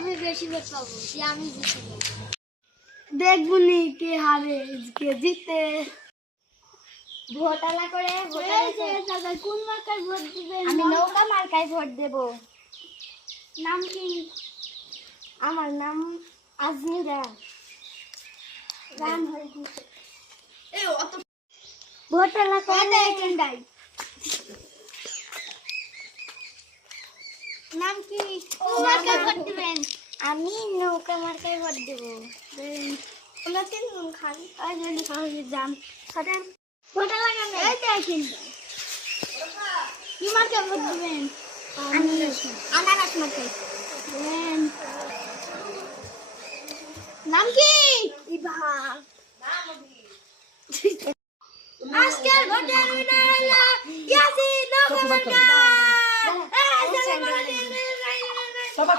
আমি বেশি ভোট পাবো, আমি জিতবো। দেখবুনি কে হারে কে জিতে। ভোটালা করে দাদা কোন মার্কায় ভোট দিবেন? আমি নৌকা মার্কায় ভোট দেব। নাম কি? আমার নাম আজমিরা। রাম হয়ে গেছে। ভোটালা করে কেন্দাই নাম কি? কোন মার্কায় ভোট দিবেন? আমি নৌকা মার্কায় ভোট দেব। ওলা তিনজন খান আর যদি খাওয়া যান খাটেন ভোটা লাগানো এই দেখেন কি মার্কায় ভোট দিবেন? আমি আনারস মার্কায়। নাম কি? ইভা। আজকের ভোটের উইনার হলো ইয়াসিন নৌকা মার্কা।